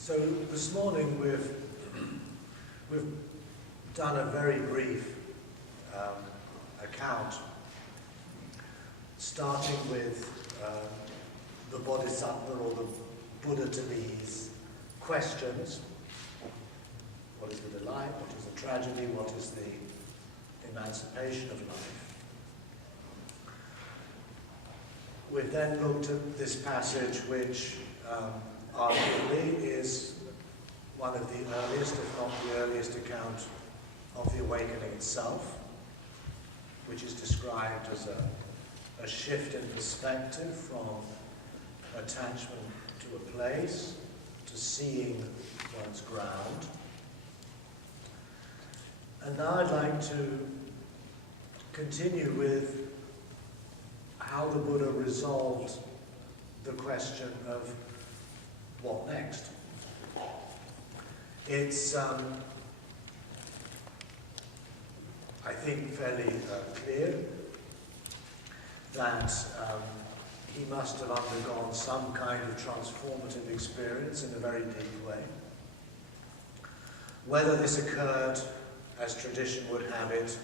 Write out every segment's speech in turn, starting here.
So this morning we've done a very brief account, starting with the Bodhisattva or the Buddha to these questions. What is the delight? What is the tragedy? What is the emancipation of life? We've then looked at this passage, which arguably is one of the earliest, if not the earliest, account of the awakening itself, which is described as a shift in perspective from attachment to a place to seeing one's ground. And now I'd like to continue with how the Buddha resolved the question of what next. It's, I think, fairly clear that he must have undergone some kind of transformative experience in a very deep way. Whether this occurred, as tradition would have it,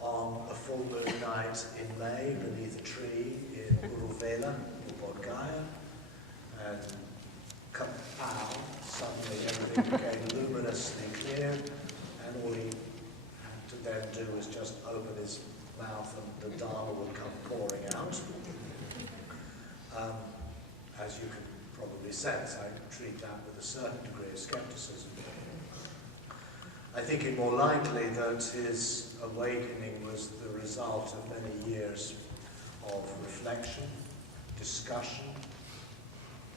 on a full moon night in May beneath a tree in Uruvela, or Bodh Gaya, and kapow, suddenly everything became luminously clear, and all he had to then do was just open his mouth and the Dharma would come pouring out. As you can probably sense, I treat that with a certain degree of skepticism. I think it more likely that his awakening was the result of many years of reflection, discussion,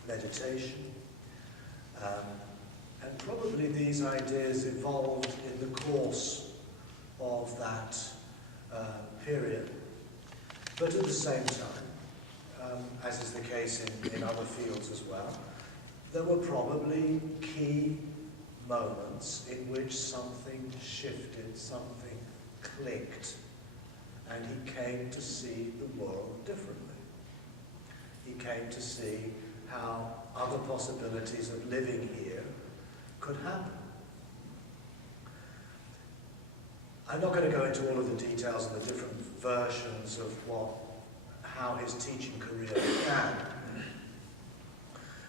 meditation, and probably these ideas evolved in the course of that period. But at the same time, as is the case in other fields as well, there were probably key moments in which something shifted, something clicked, and he came to see the world differently. He came to see how other possibilities of living here could happen. I'm not going to go into all of the details and the different versions of how his teaching career began,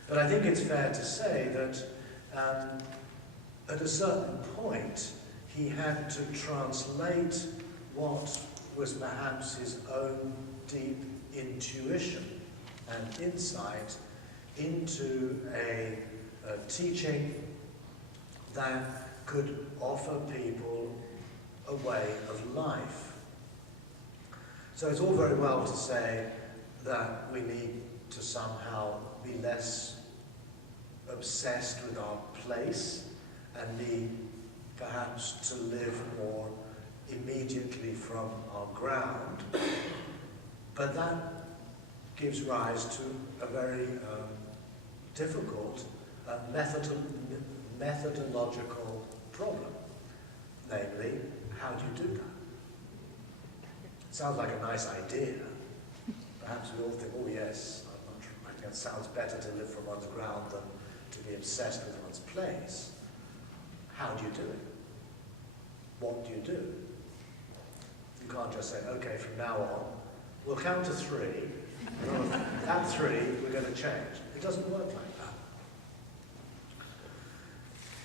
but I think it's fair to say that at a certain point, he had to translate what was perhaps his own deep intuition and insight into a teaching that could offer people a way of life. So it's all very well to say that we need to somehow be less obsessed with our place and need perhaps to live more immediately from our ground. But that gives rise to a very difficult methodological problem. Namely, how do you do that? It sounds like a nice idea. Perhaps we all think, oh yes, I think it sounds better to live from one's ground than to be obsessed with one's place. How do you do it? What do you do? You can't just say, okay, from now on, we'll count to 3. At 3, we're going to change. It doesn't work like that.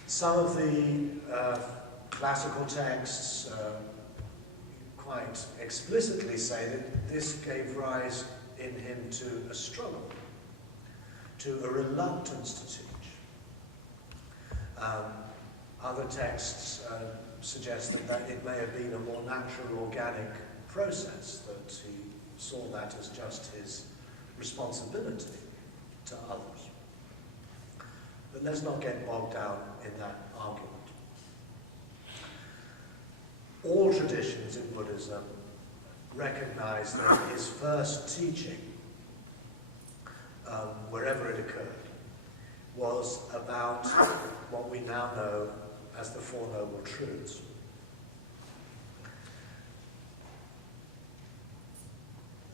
Some of the classical texts quite explicitly say that this gave rise in him to a struggle, to a reluctance to teach. Other texts suggest that it may have been a more natural, organic process, that he saw that as just his responsibility to others. But let's not get bogged down in that argument. All traditions in Buddhism recognize that his first teaching, wherever it occurred, was about what we now know as the Four Noble Truths.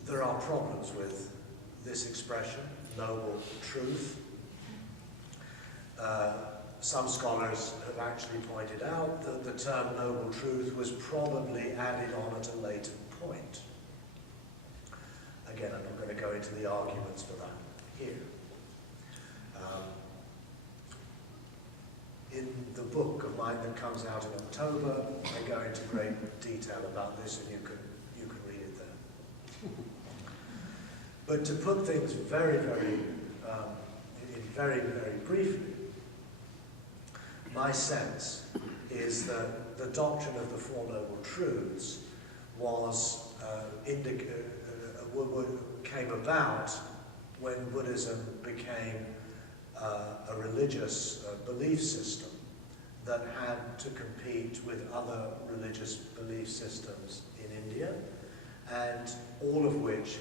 There are problems with this expression, noble truth. some scholars have actually pointed out that the term noble truth was probably added on at a later point. Again, I'm not going to go into the arguments for that here. In the book of mine that comes out in October, I go into great detail about this, and you can read it there. But to put things very briefly, my sense is that the doctrine of the Four Noble Truths was came about when Buddhism became a religious belief system that had to compete with other religious belief systems in India, and all of which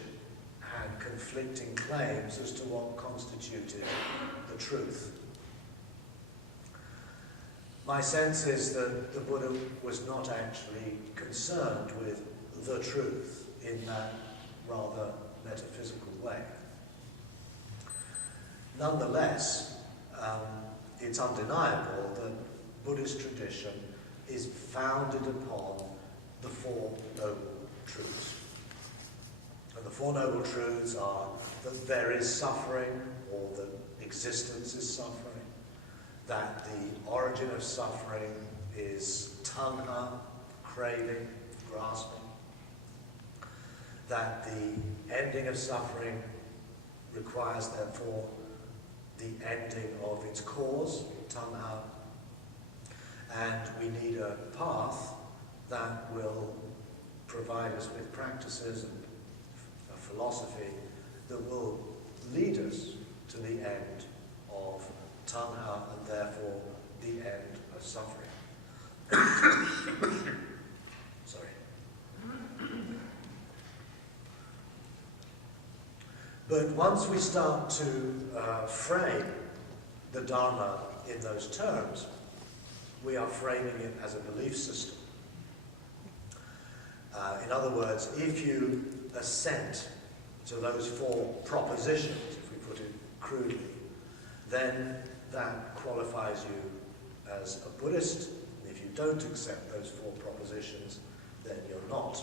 had conflicting claims as to what constituted the truth. My sense is that the Buddha was not actually concerned with the truth in that rather metaphysical way. Nonetheless, it's undeniable that Buddhist tradition is founded upon the Four Noble Truths. And the Four Noble Truths are that there is suffering, or that existence is suffering, that the origin of suffering is tanha, craving, grasping, that the ending of suffering requires, therefore, the ending of its cause, tanha, and we need a path that will provide us with practices and a philosophy that will lead us to the end of tanha and therefore the end of suffering. Sorry. But once we start to frame the Dharma in those terms, we are framing it as a belief system. In other words, if you assent to those four propositions, if we put it crudely, then that qualifies you as a Buddhist. And if you don't accept those four propositions, then you're not.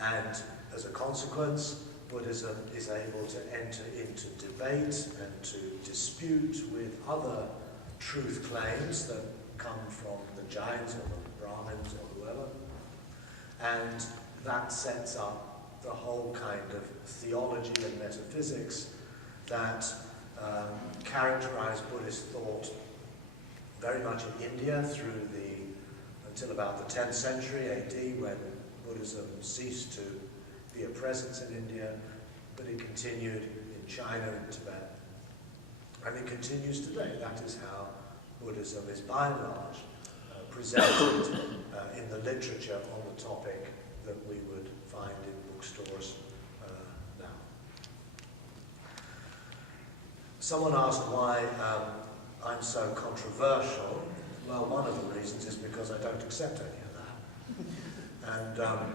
And as a consequence, Buddhism is able to enter into debate and to dispute with other truth claims that come from the Jains or the Brahmins or whoever. And that sets up the whole kind of theology and metaphysics that characterize Buddhist thought very much in India until about the 10th century AD, when Buddhism ceased to be a presence in India, but it continued in China and Tibet. And it continues today. That is how Buddhism is by and large presented in the literature on the topic that we would find in bookstores now. Someone asked why I'm so controversial. Well, one of the reasons is because I don't accept any of that. And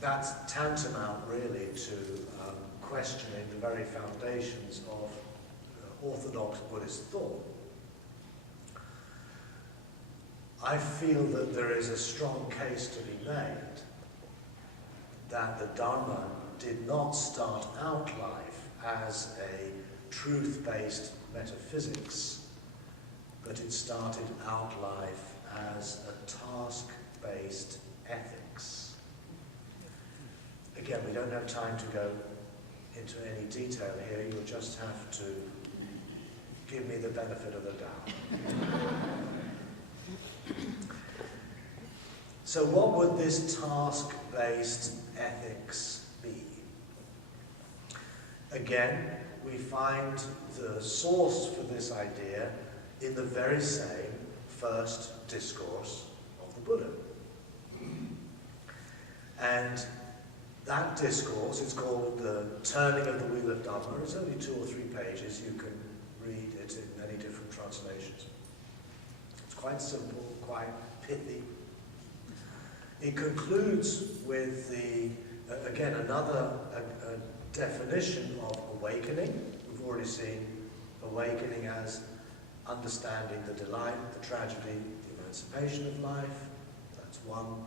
that's tantamount really to questioning the very foundations of orthodox Buddhist thought. I feel that there is a strong case to be made that the Dharma did not start out life as a truth-based metaphysics, but it started out life as a task-based ethics. Again, we don't have time to go into any detail here. You'll just have to give me the benefit of the doubt. So what would this task-based ethics be? Again, we find the source for this idea in the very same first discourse of the Buddha. And that discourse is called The Turning of the Wheel of Dharma. It's only 2 or 3 pages. You can read it in many different translations. It's quite simple, quite pithy. It concludes with again, another definition of awakening. We've already seen awakening as understanding the delight, the tragedy, the emancipation of life. That's one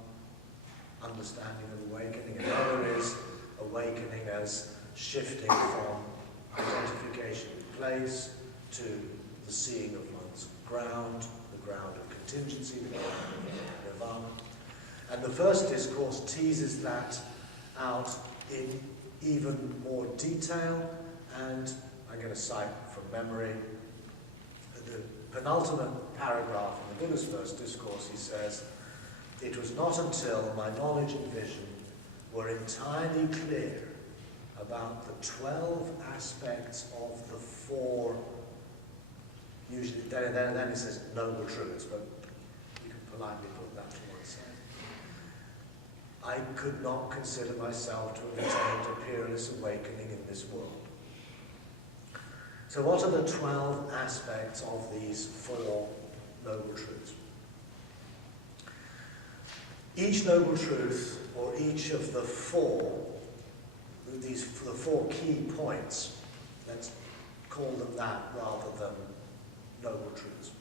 understanding of awakening. Another is awakening as shifting from identification with place to the seeing of one's ground, the ground of contingency, the ground of nirvana. And the first discourse teases that out in even more detail, and I'm going to cite from memory the penultimate paragraph in the Buddha's first discourse. He says, "It was not until my knowledge and vision were entirely clear about the 12 aspects of the four," usually, then it says noble truths, but you can politely put that to one side. "I could not consider myself to have attained a peerless awakening in this world." So what are the 12 aspects of these four noble truths? Each noble truth, or each of the four, the four key points, let's call them that rather than noble truths,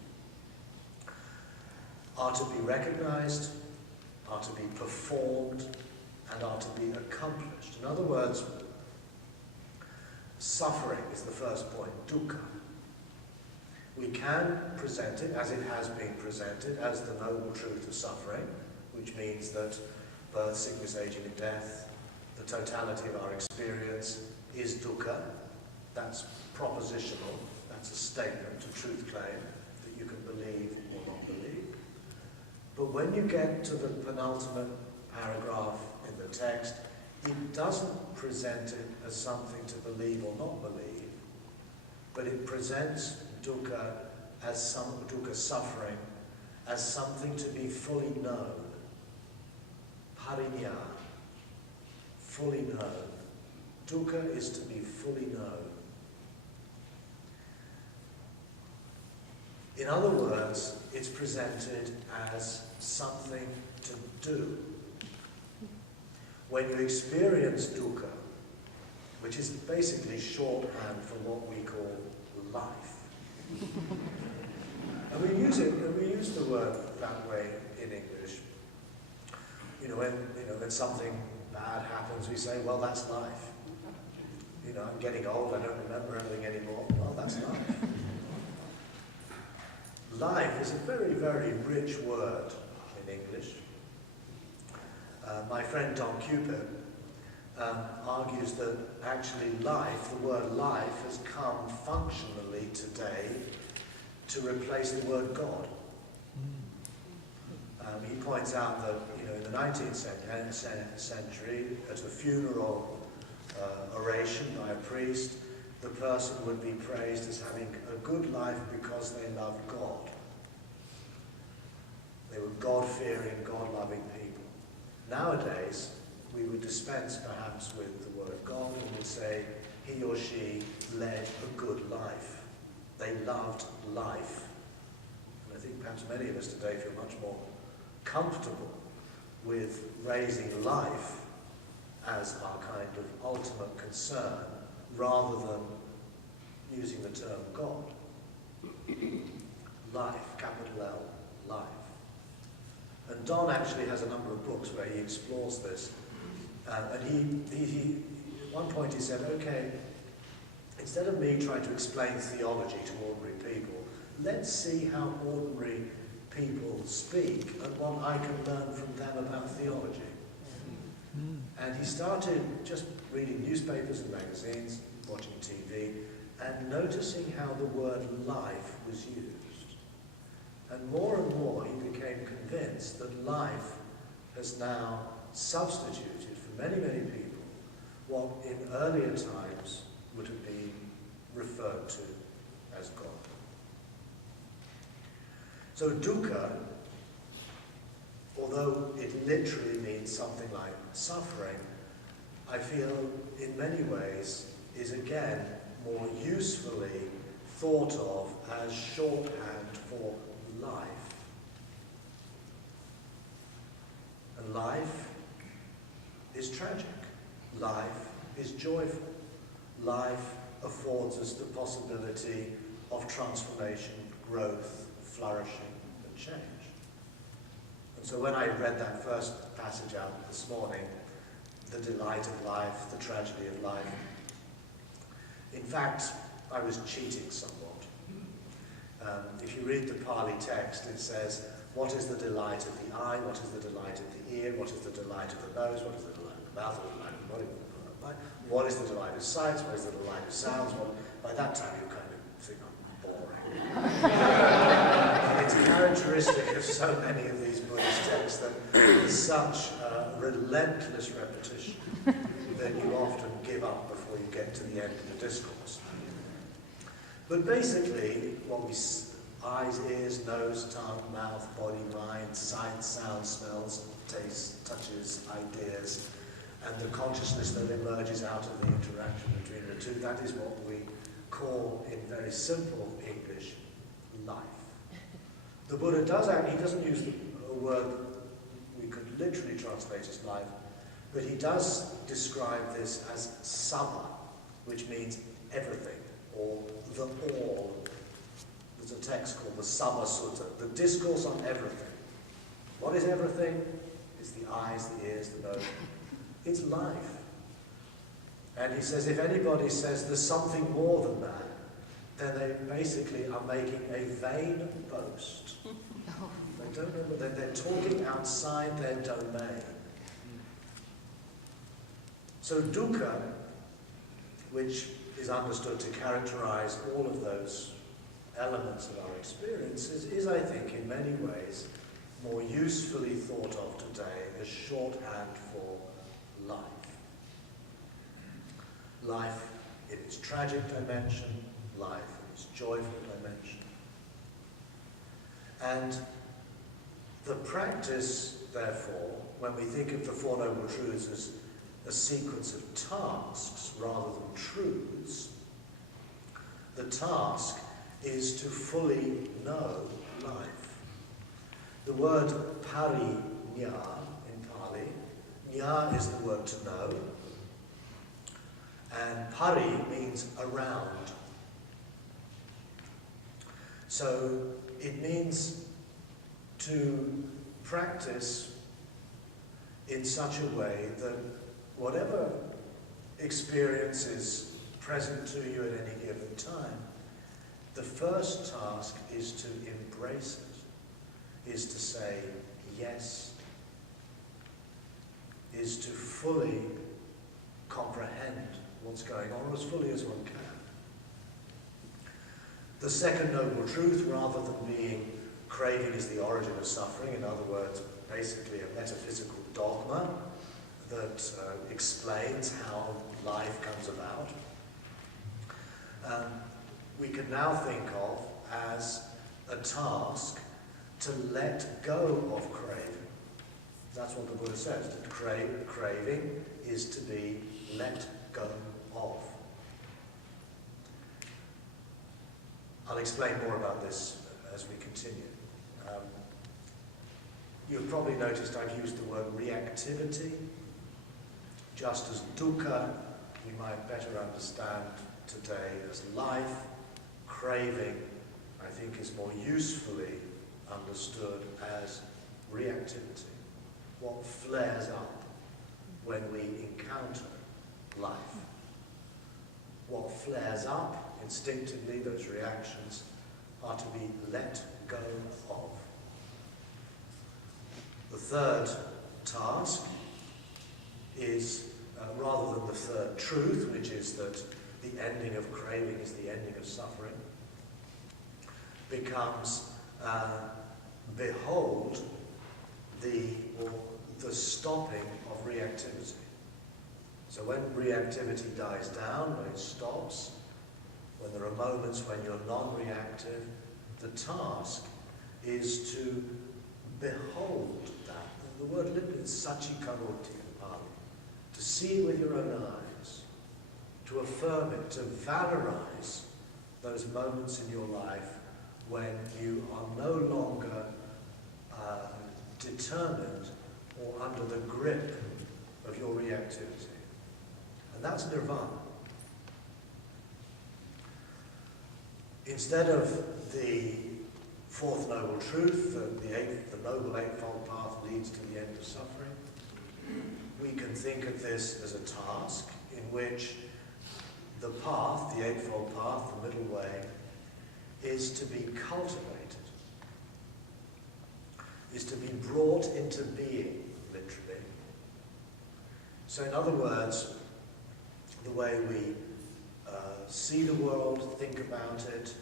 are to be recognized, are to be performed, and are to be accomplished. In other words, suffering is the first point, dukkha. We can present it, as it has been presented, as the noble truth of suffering, which means that birth, sickness, aging, and death, the totality of our experience, is dukkha. That's propositional. That's a statement, a truth claim that you can believe or not believe. But when you get to the penultimate paragraph in the text, it doesn't present it as something to believe or not believe, but it presents dukkha as dukkha suffering as something to be fully known. Parinya, fully known. Dukkha is to be fully known. In other words, it's presented as something to do. When you experience dukkha, which is basically shorthand for what we call life. And we use the word that way in English. When something bad happens, we say, well, that's life. I'm getting old, I don't remember everything anymore. Well, that's life. Life is a very, very rich word in English. My friend Don Cupid argues that actually life, the word life, has come functionally today to replace the word God. He points out that in the 19th century, at a funeral oration by a priest, the person would be praised as having a good life because they loved God. They were God-fearing, God-loving people. Nowadays, we would dispense perhaps with the word God and would say he or she led a good life. They loved life. And I think perhaps many of us today feel much more comfortable with raising life as our kind of ultimate concern rather than using the term God. Life, capital L, life. And Don actually has a number of books where he explores this. And he at one point he said, okay, instead of me trying to explain theology to ordinary people, let's see how ordinary people speak and what I can learn from them about theology. And he started just reading newspapers and magazines, watching TV, and noticing how the word life was used. And more he became convinced that life has now substituted for many, many people what in earlier times would have been referred to as God. So dukkha, although it literally means something like suffering, I feel in many ways is again more usefully thought of as shorthand for life. And life is tragic. Life is joyful. Life affords us the possibility of transformation, growth, flourishing, and change. And so when I read that first passage out this morning, the delight of life, the tragedy of life, in fact, I was cheating somewhat. If you read the Pali text, it says, what is the delight of the eye, what is the delight of the ear, what is the delight of the nose, what is the delight of the mouth, what is the delight of the body, what is the delight of sights, what is the delight of sounds. Well, by that time you kind of think I'm boring. It's characteristic of so many of these Buddhist texts that there's such relentless repetition that you often give up before you get to the end of the discourse. But basically, what we eyes, ears, nose, tongue, mouth, body, mind, sight, sound, smells, taste, touches, ideas, and the consciousness that emerges out of the interaction between the two, that is what we call, in very simple English, life. The Buddha he doesn't use a word we could literally translate as life, but he does describe this as sama, which means everything, or the all. There's a text called the Sama Sutta, the discourse on everything. What is everything? It's the eyes, the ears, the nose. It's life. And he says, if anybody says there's something more than that, then they basically are making a vain boast. They don't know what they're talking outside their domain. So dukkha, which is understood to characterize all of those elements of our experiences, is, I think, in many ways, more usefully thought of today as shorthand for life. Life in its tragic dimension, life in its joyful dimension. And the practice, therefore, when we think of the Four Noble Truths as a sequence of tasks rather than truths, the task is to fully know life. The word pariññā in Pali, ñā is the word to know, and pari means around. So it means to practice in such a way that whatever experience is present to you at any given time, the first task is to embrace it, is to say yes, is to fully comprehend what's going on as fully as one can. The second noble truth, rather than being craving is the origin of suffering, in other words, basically a metaphysical dogma that explains how life comes about, we can now think of as a task to let go of craving. That's what the Buddha says, that craving is to be let go of. I'll explain more about this as we continue. You've probably noticed I've used the word reactivity. Just as dukkha, we might better understand today as life, craving, I think, is more usefully understood as reactivity. What flares up when we encounter life. What flares up instinctively, those reactions, are to be let go of. The third task is, rather than the third truth, which is that the ending of craving is the ending of suffering, becomes behold the stopping of reactivity. So when reactivity dies down, when it stops, when there are moments when you're non-reactive, the task is to behold that. The word literally is sachikaroti in Pali. To see with your own eyes, to affirm it, to valorize those moments in your life when you are no longer determined or under the grip of your reactivity. And that's nirvana. Instead of the fourth noble truth, the noble eightfold path leads to the end of suffering. We can think of this as a task in which the path, the eightfold path, the middle way, is to be cultivated, is to be brought into being, literally. So in other words, the way we see the world, think about it,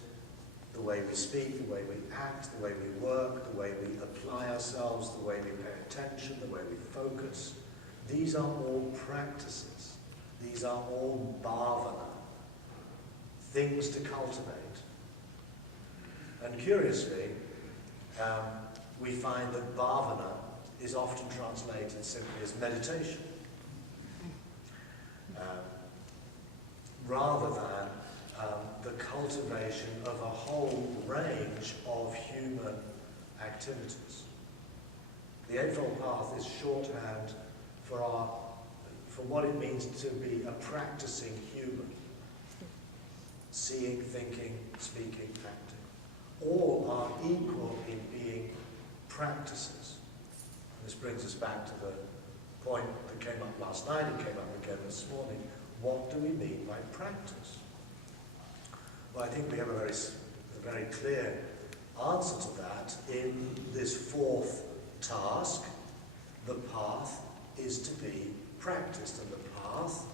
the way we speak, the way we act, the way we work, the way we apply ourselves, the way we pay attention, the way we focus. These are all practices. These are all bhavana, things to cultivate. And curiously, we find that bhavana is often translated simply as meditation, rather than the cultivation of a whole range of human activities. The Eightfold Path is shorthand for what it means to be a practicing human. Seeing, thinking, speaking, acting. All are equal in being practices. And this brings us back to the point that came up last night, it came up again this morning. What do we mean by practice? Well, I think we have a very clear answer to that in this fourth task. The path is to be practiced, and the path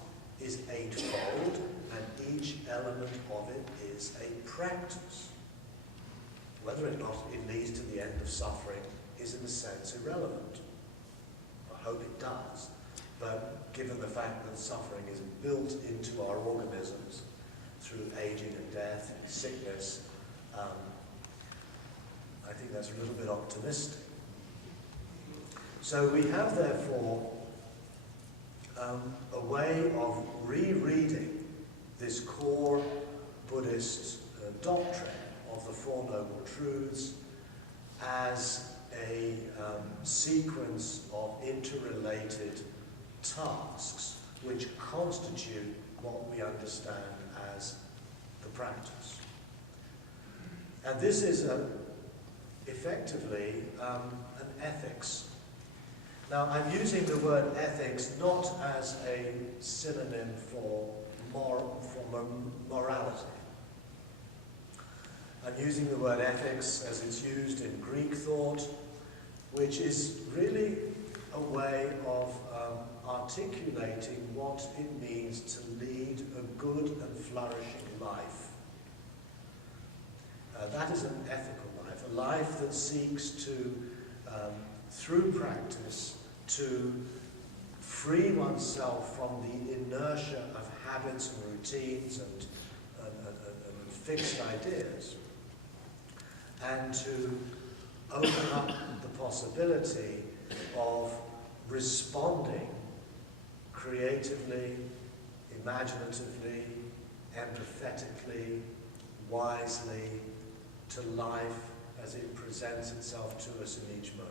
is eightfold, and each element of it is a practice. Whether or not it leads to the end of suffering is in a sense irrelevant. I hope it does, but given the fact that suffering is built into our organisms through aging and death and sickness, I think that's a little bit optimistic. So we have, therefore, a way of rereading this core Buddhist doctrine of the Four Noble Truths as a sequence of interrelated tasks which constitute what we understand as the practice. And this is effectively an ethics. Now, I'm using the word ethics not as a synonym for morality. I'm using the word ethics as it's used in Greek thought, which is really a way of articulating what it means to lead a good and flourishing life. That is an ethical life, a life that seeks to, through practice, to free oneself from the inertia of habits and routines and fixed ideas, and to open up the possibility of responding creatively, imaginatively, empathetically, wisely to life as it presents itself to us in each moment,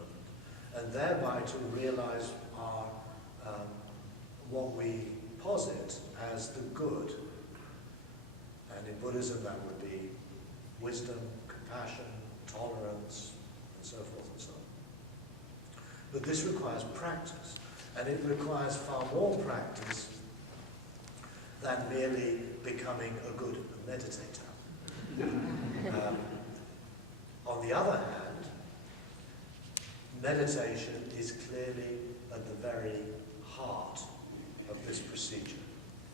and thereby to realize our what we posit as the good. And in Buddhism that would be wisdom, compassion, tolerance, and so forth and so on. But this requires practice, and it requires far more practice than merely becoming a good meditator. On the other hand, meditation is clearly at the very heart of this procedure,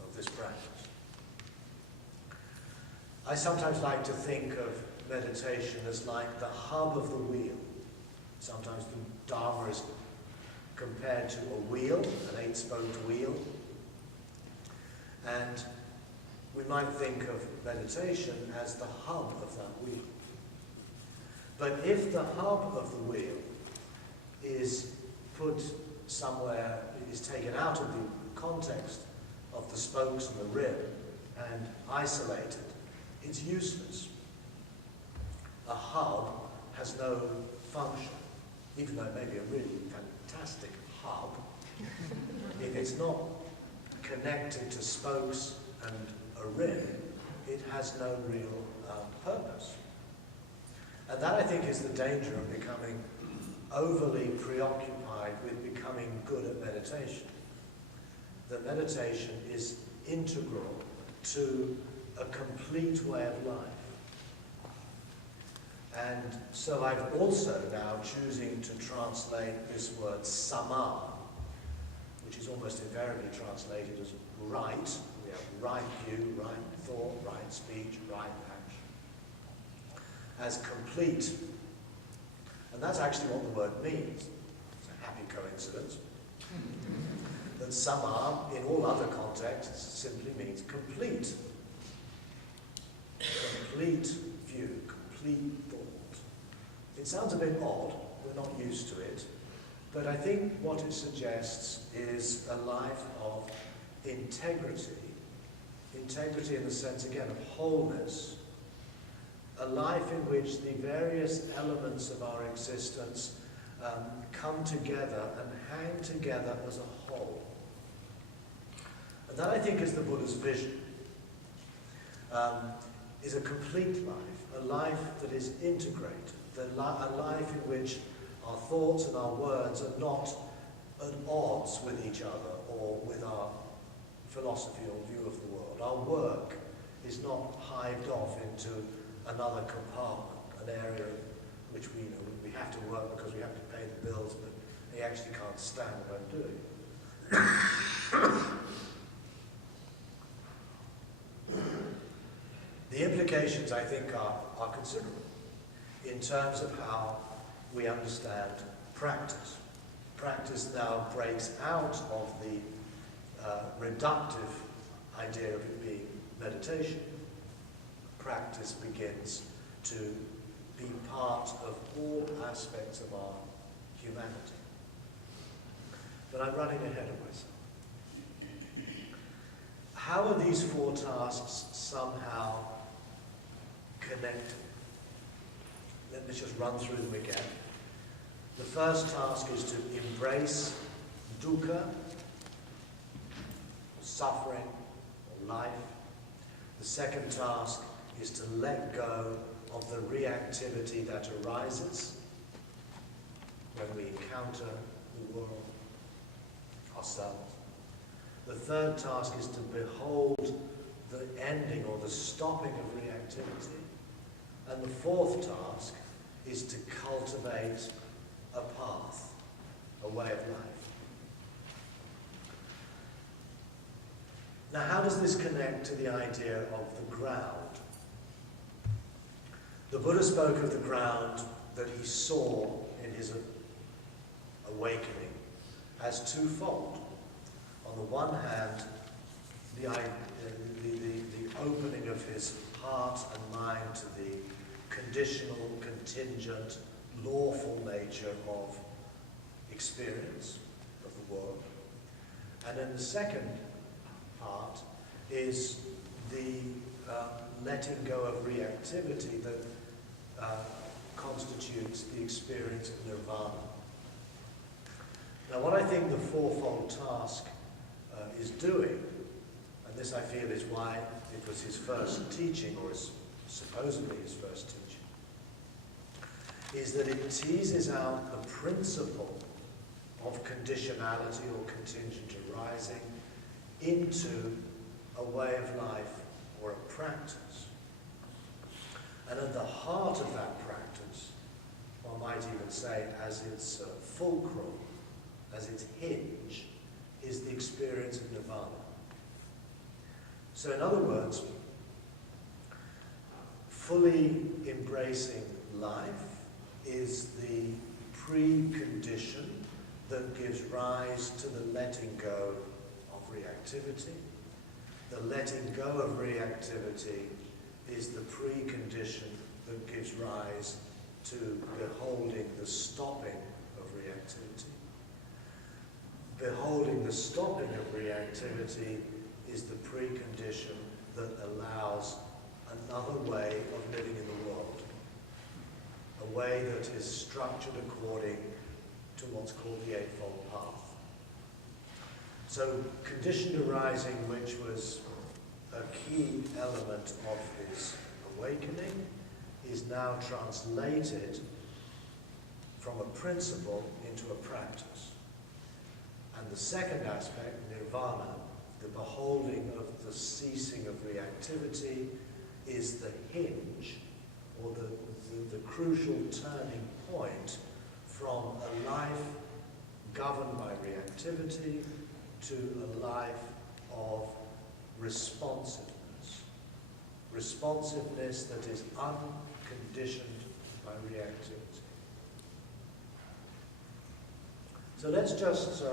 of this practice. I sometimes like to think of meditation as like the hub of the wheel. Sometimes the Dharma is compared to a wheel, an 8-spoked wheel. And we might think of meditation as the hub of that wheel. But if the hub of the wheel is put somewhere, is taken out of the context of the spokes and the rim and isolated, it's useless. A hub has no function, even though it may be a really fantastic hub. If it's not connected to spokes and a rim, it has no real purpose. And that, I think, is the danger of becoming overly preoccupied with becoming good at meditation. That meditation is integral to a complete way of life. And so I'm also now choosing to translate this word sama, which is almost invariably translated as right. We have right view, right thought, right speech, right action, as complete. And that's actually what the word means. It's a happy coincidence. That sama, in all other contexts, simply means complete. Complete view, complete thought. It sounds a bit odd, we're not used to it, but I think what it suggests is a life of integrity. Integrity in the sense, again, of wholeness. A life in which the various elements of our existence come together and hang together as a whole. And that, I think, is the Buddha's vision. Is a complete life, a life that is integrated, a life in which our thoughts and our words are not at odds with each other or with our philosophy or view of the world. Our work is not hived off into another compartment, an area which we have to work because we have to pay the bills, but we actually can't stand what I'm doing. The implications, I think, are considerable in terms of how we understand practice. Practice now breaks out of the reductive idea of it being meditation. Practice begins to be part of all aspects of our humanity. But I'm running ahead of myself. How are these four tasks somehow connected? Let me just run through them again. The first task is to embrace dukkha, suffering, or life. The second task is to let go of the reactivity that arises when we encounter the world, ourselves. The third task is to behold the ending or the stopping of reactivity. And the fourth task is to cultivate a path, a way of life. Now, how does this connect to the idea of the ground? The Buddha spoke of the ground that he saw in his awakening as twofold. On the one hand, the opening of his heart and mind to the conditional, contingent, lawful nature of experience of the world. And then the second part is the letting go of reactivity that constitutes the experience of nirvana. Now, what I think the fourfold task is doing, and this I feel is why it was his first teaching, or supposedly his first teaching, is that it teases out the principle of conditionality or contingent arising into a way of life or a practice. And at the heart of that practice, one might even say as its fulcrum, as its hinge, is the experience of nirvana. So in other words, fully embracing life is the precondition that gives rise to the letting go of reactivity. The letting go of reactivity is the precondition that gives rise to beholding the stopping of reactivity. Beholding the stopping of reactivity is the precondition that allows another way of living in the world. A way that is structured according to what's called the Eightfold Path. So conditioned arising, which was a key element of his awakening, is now translated from a principle into a practice. And the second aspect, nirvana, the beholding of the ceasing of reactivity, is the hinge, or the crucial turning point from a life governed by reactivity to a life of responsiveness. Responsiveness that is unconditioned by reactivity. So let's just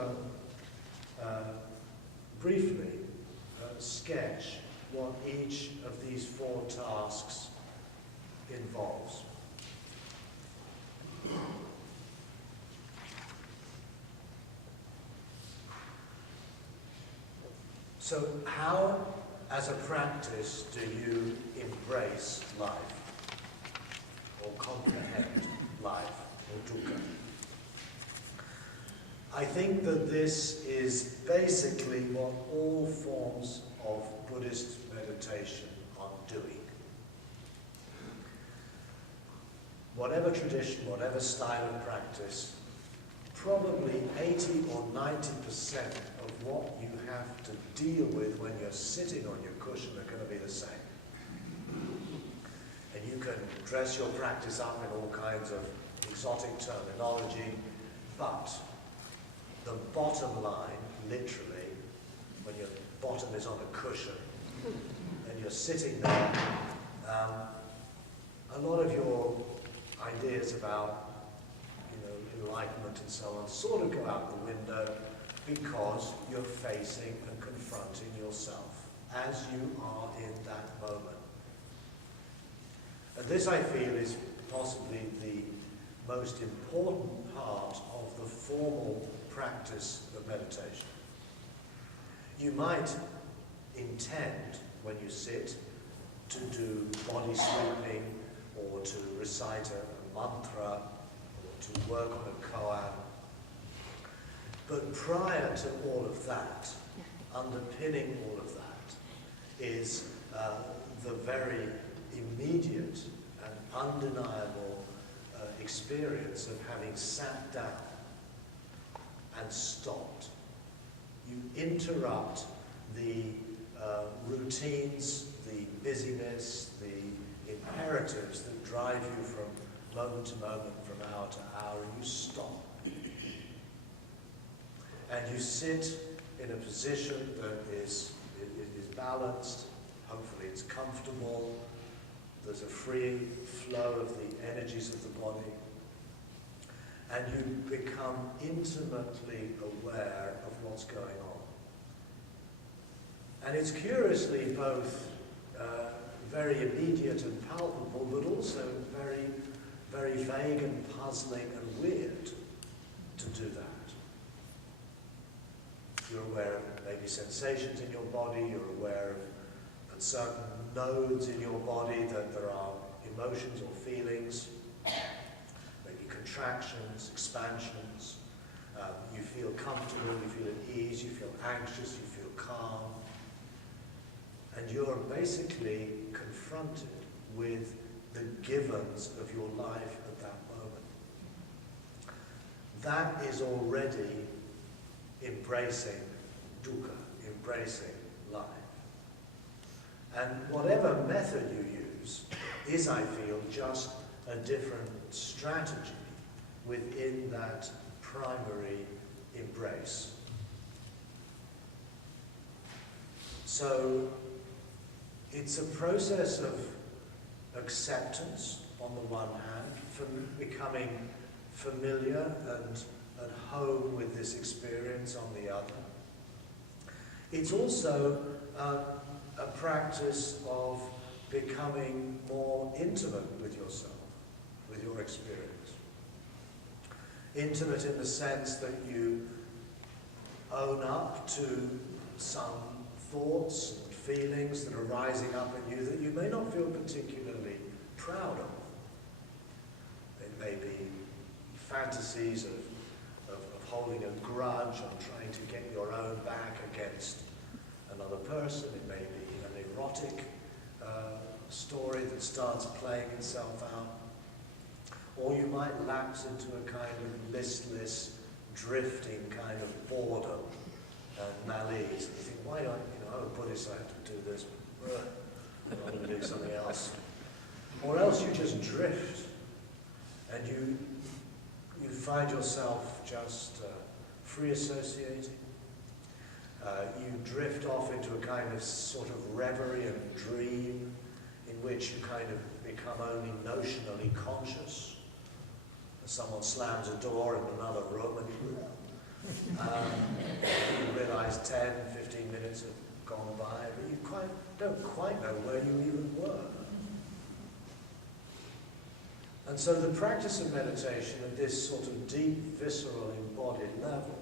briefly sketch what each of these 4 tasks involves. So how, as a practice, do you embrace life, or comprehend life, or dukkha? I think that this is basically what all forms of Buddhist meditation are doing. Whatever tradition, whatever style of practice, probably 80 or 90% of what you have to deal with when you're sitting on your cushion are going to be the same. And you can dress your practice up in all kinds of exotic terminology, but the bottom line, literally, when your bottom is on a cushion and you're sitting there, a lot of your ideas about, enlightenment and so on sort of go out the window because you're facing and confronting yourself as you are in that moment. And this, I feel, is possibly the most important part of the formal practice of meditation. You might intend, when you sit, to do body sweeping, or to recite a mantra, or to work on a koan. But prior to all of that, underpinning all of that, is the very immediate and undeniable experience of having sat down and stopped. You interrupt the routines, the busyness, the imperatives that drive you from moment to moment, from hour to hour, and you stop. And you sit in a position that is balanced, hopefully it's comfortable, there's a free flow of the energies of the body, and you become intimately aware of what's going on. And it's curiously both very immediate and palpable, but also very, very vague and puzzling and weird to do that. You're aware of maybe sensations in your body, you're aware of at certain nodes in your body that there are emotions or feelings, maybe contractions, expansions. You feel comfortable, you feel at ease, you feel anxious, you feel calm. And you're basically confronted with the givens of your life at that moment. That is already embracing dukkha, embracing life. And whatever method you use is, I feel, just a different strategy within that primary embrace. So it's a process of acceptance on the one hand, from becoming familiar and at home with this experience on the other. It's also a practice of becoming more intimate with yourself, with your experience. Intimate in the sense that you own up to some thoughts and feelings that are rising up in you that you may not feel particularly proud of. It may be fantasies of holding a grudge, on trying to get your own back against another person. It may be an erotic story that starts playing itself out. Or you might lapse into a kind of listless, drifting kind of boredom and malaise. You think, why don't, I'm a Buddhist, I have to do this. I'm going to do something else. Or else you just drift and you find yourself just free associating. You drift off into a kind of sort of reverie and dream in which you kind of become only notionally conscious. Someone slams a door in another room and you realize 10, 15 minutes have gone by, but you don't quite know where you even were. And so the practice of meditation at this sort of deep, visceral, embodied level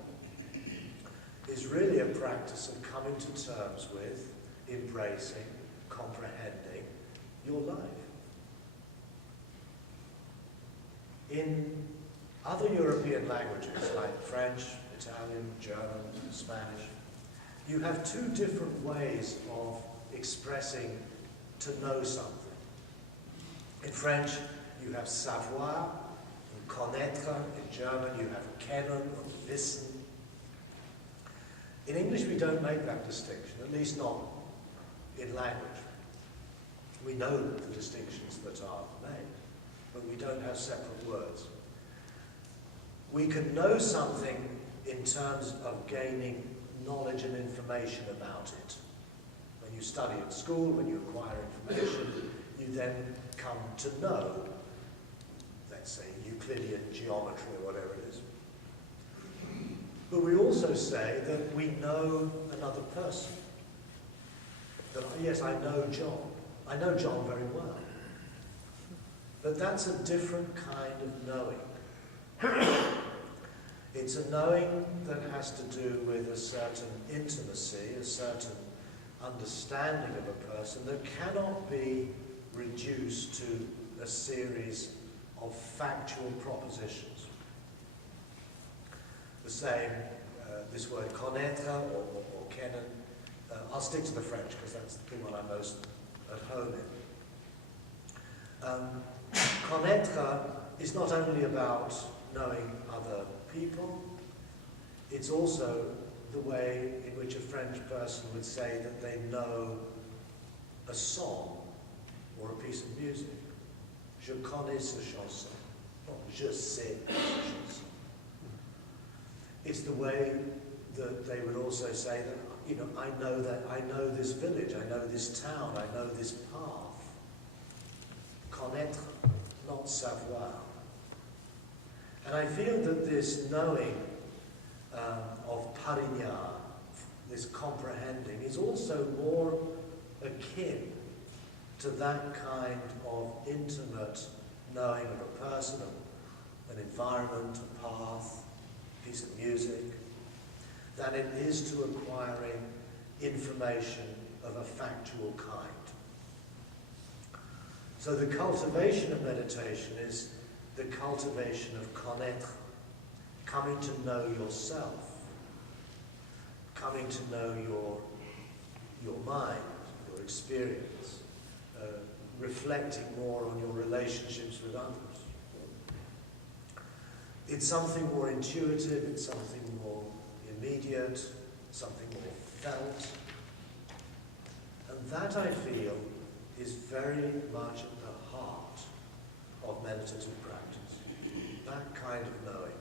is really a practice of coming to terms with, embracing, comprehending your life. In other European languages like French, Italian, German, Spanish, you have two different ways of expressing to know something. In French, you have savoir, and connaître. In German, you have kennen and wissen. In English, we don't make that distinction, at least not in language. We know the distinctions that are made, but we don't have separate words. We can know something in terms of gaining knowledge and information about it. When you study at school, when you acquire information, you then come to know, let's say, Euclidean geometry or whatever it is. But we also say that we know another person. That, yes, I know John. I know John very well. But that's a different kind of knowing. It's a knowing that has to do with a certain intimacy, a certain understanding of a person that cannot be reduced to a series of factual propositions. The same, this word connaître or kennen, I'll stick to the French because that's the one I'm most at home in. Connaître is not only about knowing other people, it's also the way in which a French person would say that they know a song or a piece of music. Je connais ce chanson, not je sais ce chanson. It's the way that they would also say that, I know this village, I know this town, I know this path. Connaître, not savoir. And I feel that this knowing of parinya, this comprehending, is also more akin to that kind of intimate knowing of a person, an environment, a path, a piece of music, than it is to acquiring information of a factual kind. So the cultivation of meditation is the cultivation of connaître, coming to know yourself, coming to know your mind, your experience, reflecting more on your relationships with others. It's something more intuitive, it's something more immediate, something more felt. And that, I feel, is very much at the heart of meditative practice, that kind of knowing.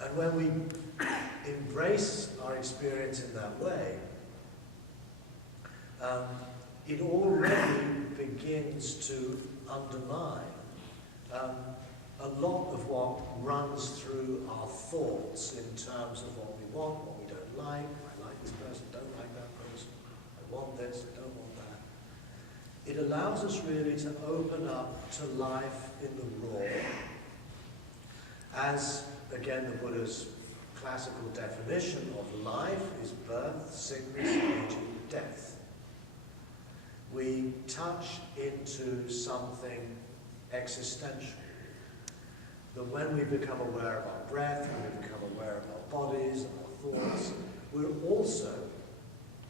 And when we embrace our experience in that way, it already begins to undermine a lot of what runs through our thoughts in terms of what we want, what we don't like. I like this person, don't like that person. I want this, I don't want that. It allows us really to open up to life in the raw, as, again, the Buddha's classical definition of life is birth, sickness, aging, death. We touch into something existential. That when we become aware of our breath, when we become aware of our bodies and our thoughts, we're also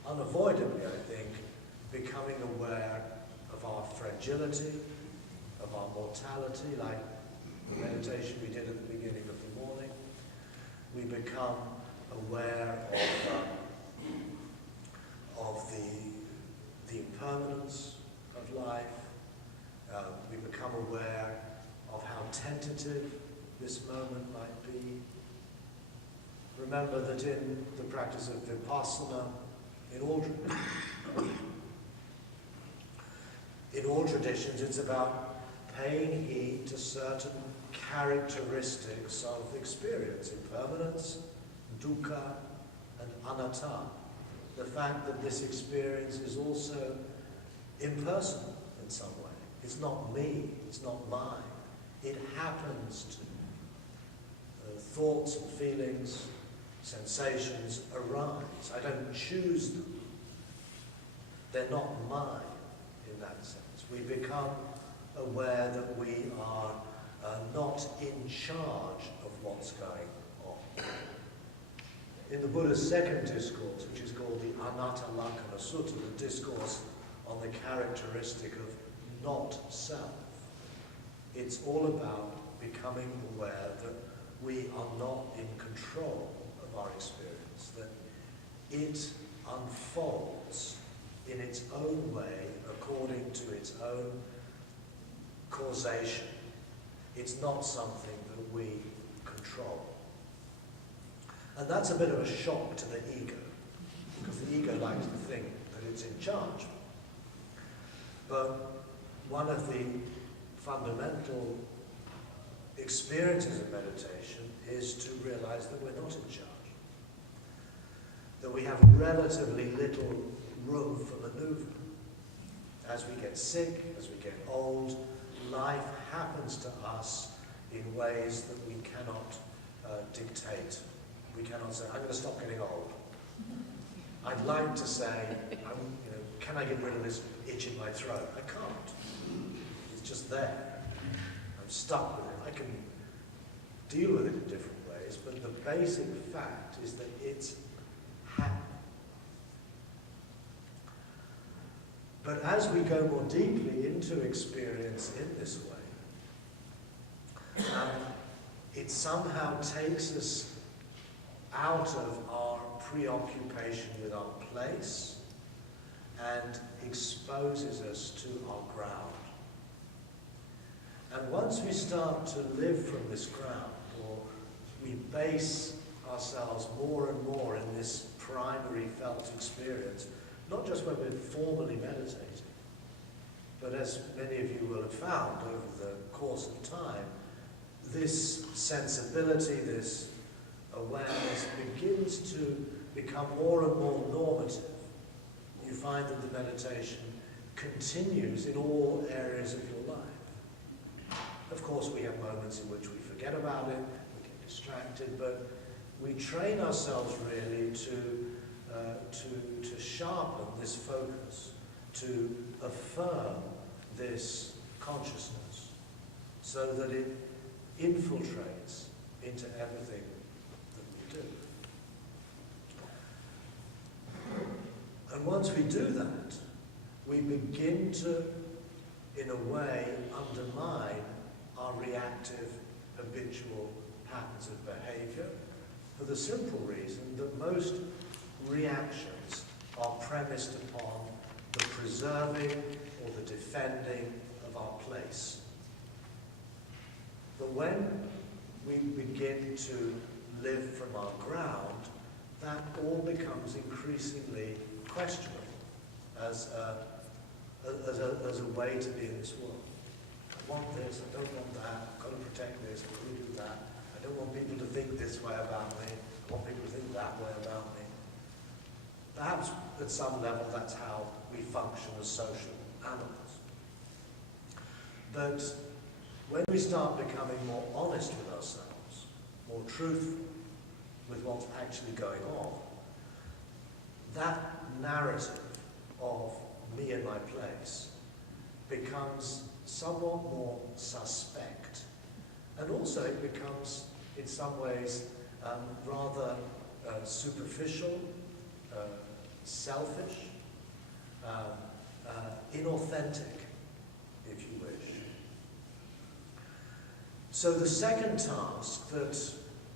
unavoidably, I think, becoming aware of our fragility, of our mortality, like the meditation we did at the beginning of the morning. We become aware of the impermanence of life. We become aware of how tentative this moment might be. Remember that in the practice of Vipassana, in all traditions, it's about paying heed to certain characteristics of experience: impermanence, dukkha, and anatta. The fact that this experience is also impersonal in some way. It's not me, it's not mine. It happens to. Thoughts and feelings, sensations arise. I don't choose them. They're not mine in that sense. We become aware that we are not in charge of what's going on. In the Buddha's second discourse, which is called the Anatta Lakkhana Sutta, the discourse on the characteristic of not self, it's all about becoming aware that we are not in control of our experience, that it unfolds in its own way according to its own causation. It's not something that we control. And that's a bit of a shock to the ego, because the ego likes to think that it's in charge. But one of the fundamental experiences of meditation is to realize that we're not in charge, that we have relatively little room for maneuver. As we get sick, as we get old, life happens to us in ways that we cannot dictate. We cannot say, I'm going to stop getting old. I'd like to say, can I get rid of this itch in my throat? I can't. It's just there. I'm stuck with it. I can deal with it in different ways, but the basic fact is that it's happening. But as we go more deeply into experience in this way, it somehow takes us out of our preoccupation with our place and exposes us to our ground. And once we start to live from this ground, or we base ourselves more and more in this primary felt experience, not just when we're formally meditating, but as many of you will have found over the course of time, this sensibility, this awareness begins to become more and more normative. You find that the meditation continues in all areas of your life. Of course, we have moments in which we forget about it, we get distracted, but we train ourselves really to sharpen this focus, to affirm this consciousness, so that it infiltrates into everything that we do. And once we do that, we begin to, in a way, undermine our reactive, habitual patterns of behavior, for the simple reason that most reactions are premised upon the preserving or the defending of our place. But when we begin to live from our ground, that all becomes increasingly questionable as a way to be in this world. I want this, I don't want that, I've got to protect this, I've got to do that. I don't want people to think this way about me, I want people to think that way about me. Perhaps at some level that's how we function as social animals. But when we start becoming more honest with ourselves, more truthful with what's actually going on, that narrative of me and my place becomes somewhat more suspect. And also it becomes, in some ways, rather superficial, selfish, inauthentic, if you wish. So the second task that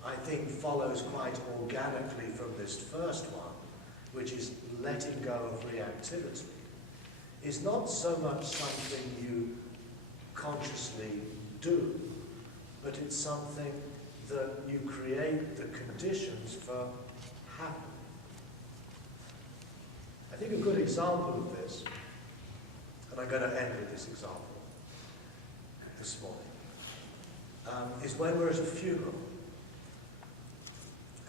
I think follows quite organically from this first one, which is letting go of reactivity, is not so much something you consciously do, but it's something that you create the conditions for happening. I think a good example of this, and I'm going to end with this example this morning, is when we're at a funeral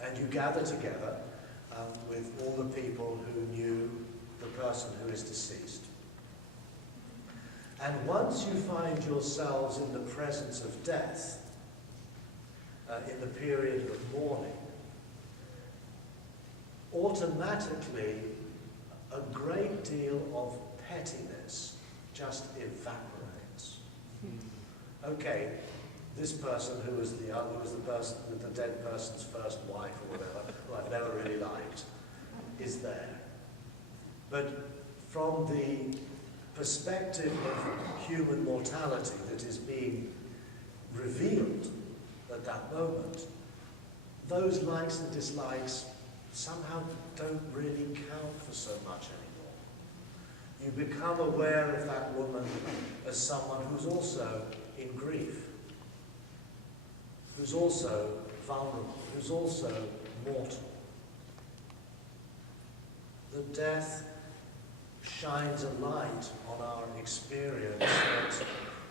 and you gather together with all the people who knew the person who is deceased. And once you find yourselves in the presence of death, in the period of mourning, automatically a great deal of pettiness just evaporates. Okay, this person who was the person with the dead person's first wife or whatever, who I've never really liked, is there. But from the perspective of human mortality that is being revealed at that moment, those likes and dislikes somehow don't really count for so much anymore. You become aware of that woman as someone who's also in grief, who's also vulnerable, who's also mortal. The death shines a light on our experience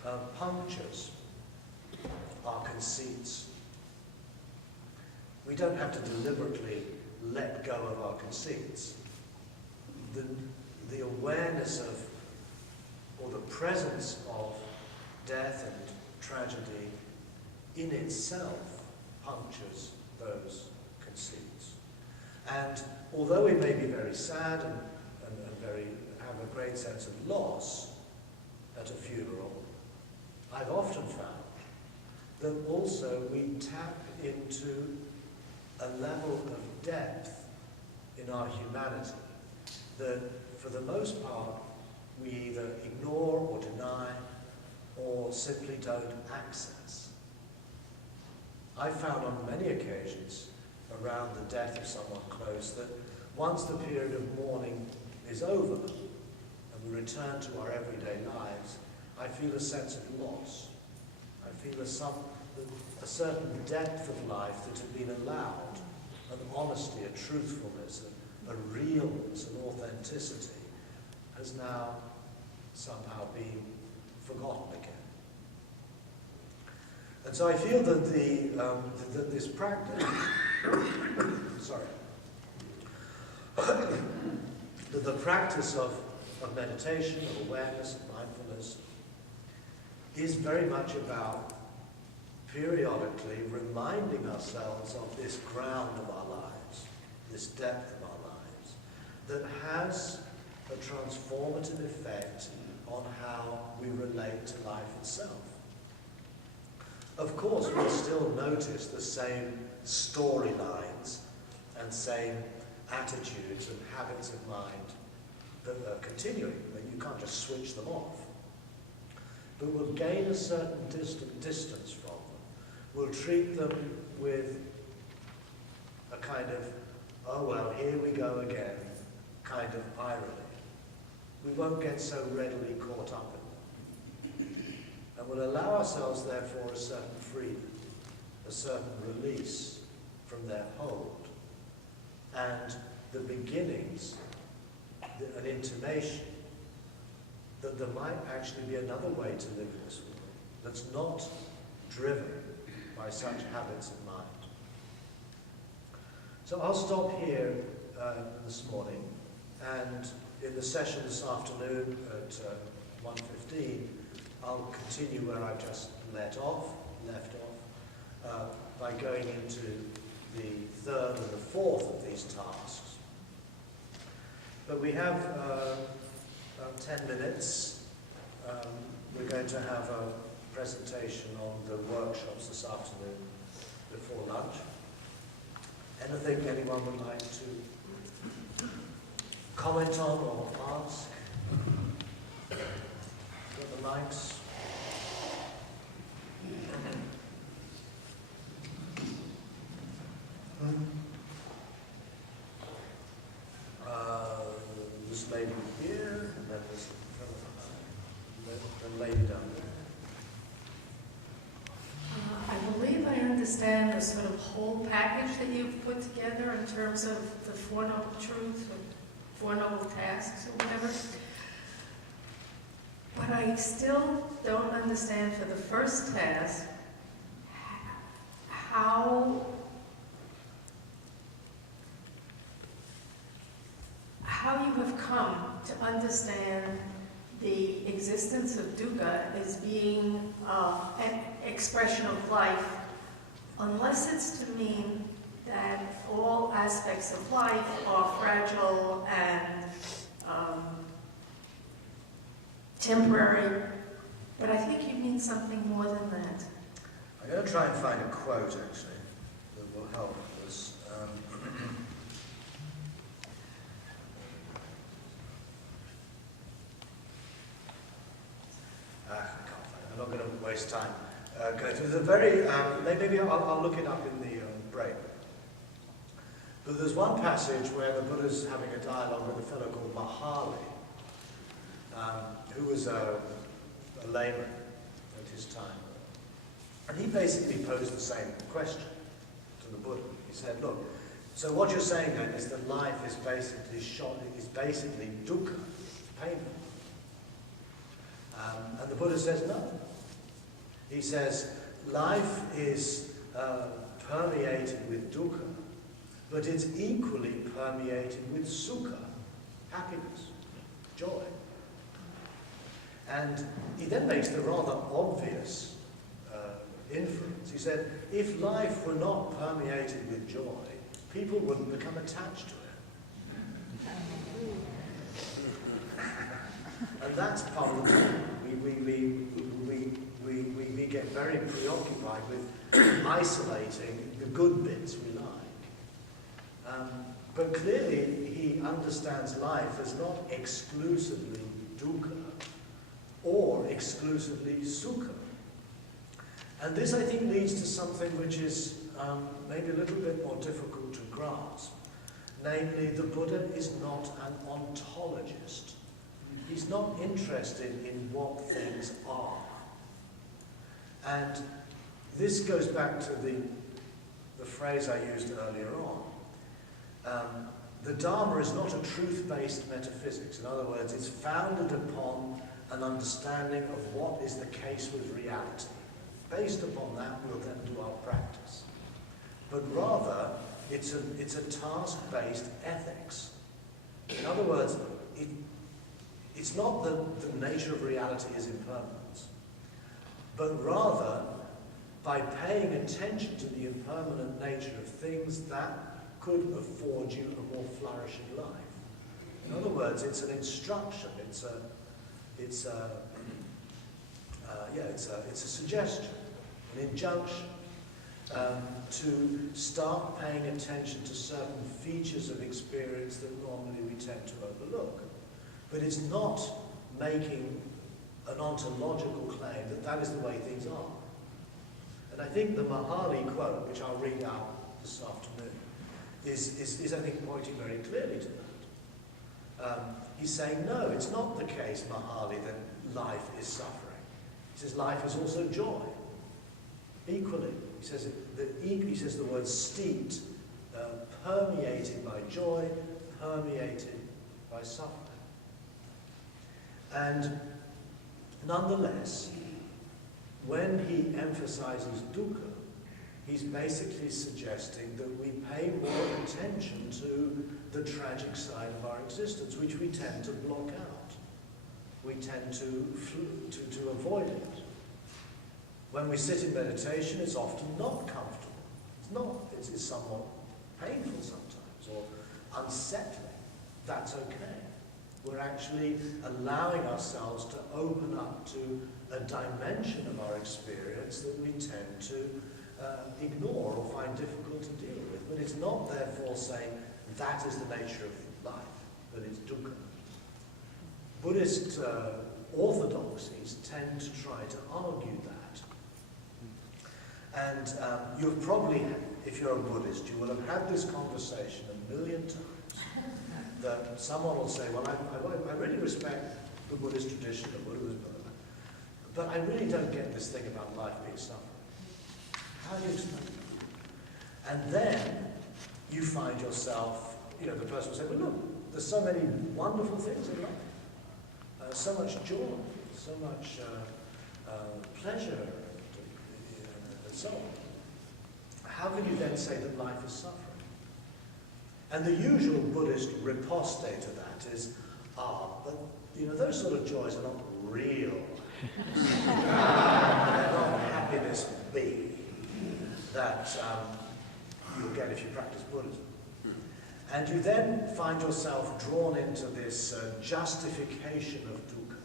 that punctures our conceits. We don't have to deliberately let go of our conceits. The awareness of, or the presence of death and tragedy in itself punctures those conceits. And although we may be very sad and have a great sense of loss at a funeral, I've often found that also we tap into a level of depth in our humanity that, for the most part, we either ignore or deny or simply don't access. I've found on many occasions around the death of someone close that once the period of mourning is over and we return to our everyday lives, I feel a sense of loss. I feel a certain depth of life that had been allowed, an honesty, a truthfulness, a realness, an authenticity, has now somehow been forgotten again. And so I feel that that this practice, that the practice of meditation, of awareness, of mindfulness, is very much about periodically reminding ourselves of this ground of our lives, this depth of our lives, that has a transformative effect on how we relate to life itself. Of course, we still notice the same storylines and same attitudes and habits of mind that are continuing, that you can't just switch them off. But we'll gain a certain distance from them. We'll treat them with a kind of, oh well, here we go again, kind of irony. We won't get so readily caught up in them. And we'll allow ourselves, therefore, a certain freedom, a certain release from their hold, and the beginnings, an intimation that there might actually be another way to live in this world that's not driven by such habits of mind. So I'll stop here this morning, and in the session this afternoon at 1:15, I'll continue where I've just left off, by going into the third and the fourth of these tasks. But we have about 10 minutes. We're going to have a presentation on the workshops this afternoon before lunch. Anything anyone would like to comment on or ask? Got the mics? This lady here, and then this the lady down there. I believe I understand the sort of whole package that you've put together in terms of the Four Noble Truths or Four Noble Tasks or whatever. But I still don't understand for the first task how you have come to understand the existence of dukkha as being an expression of life, unless it's to mean that all aspects of life are fragile and temporary. But I think you mean something more than that. I'm going to try and find a quote, actually, that will help us. I can't find it. I'm not going to waste time. There's a very, maybe I'll look it up in the break. But there's one passage where the Buddha's having a dialogue with a fellow called Mahali, who was a layman at his time. And he basically posed the same question to the Buddha. He said, look, so what you're saying then is that life is basically dukkha, painful. And the Buddha says no. He says life is permeated with dukkha, but it's equally permeated with sukha, happiness, joy. And he then makes the rather obvious inference. He said, if life were not permeated with joy, people wouldn't become attached to it. And that's part of the problem. We get very preoccupied with isolating the good bits we like. But clearly he understands life as not exclusively dukkha or exclusively sukha. And this, I think, leads to something which is maybe a little bit more difficult to grasp. Namely, the Buddha is not an ontologist. He's not interested in what things are. And this goes back to the phrase I used earlier on. The Dharma is not a truth-based metaphysics. In other words, it's founded upon an understanding of what is the case with reality. Based upon that, we'll then do our practice. But rather, it's a task-based ethics. In other words, it's not that the nature of reality is impermanence, but rather, by paying attention to the impermanent nature of things, that could afford you a more flourishing life. In other words, it's an instruction, it's a suggestion, an injunction to start paying attention to certain features of experience that normally we tend to overlook. But it's not making an ontological claim that that is the way things are. And I think the Mahali quote, which I'll read out this afternoon, is I think, pointing very clearly to that. He's saying, no, it's not the case, Mahali, that life is suffering. He says life is also joy, equally. He says the word steeped, permeated by joy, permeated by suffering. And nonetheless, when he emphasizes dukkha, he's basically suggesting that we pay more attention to the tragic side of our existence, which we tend to block out. We tend to avoid it. When we sit in meditation, it's often not comfortable. It's not. It's somewhat painful sometimes, or unsettling. That's okay. We're actually allowing ourselves to open up to a dimension of our experience that we tend to ignore or find difficult to deal with. But it's not therefore saying that is the nature of life. that it's dukkha. Buddhist orthodoxies tend to try to argue that. And you've probably, if you're a Buddhist, you will have had this conversation a million times, that someone will say, well, I really respect the Buddhist tradition, the Buddha was Buddha, but I really don't get this thing about life being suffering. How do you explain it? And then you find yourself, the person will say, well, look, there's so many wonderful things in life. So much joy, so much pleasure, and so on. How can you then say that life is suffering? And the usual Buddhist riposte to that is, but those sort of joys are not real. They're not happiness B that you'll get if you practice Buddhism. And you then find yourself drawn into this justification of dukkha.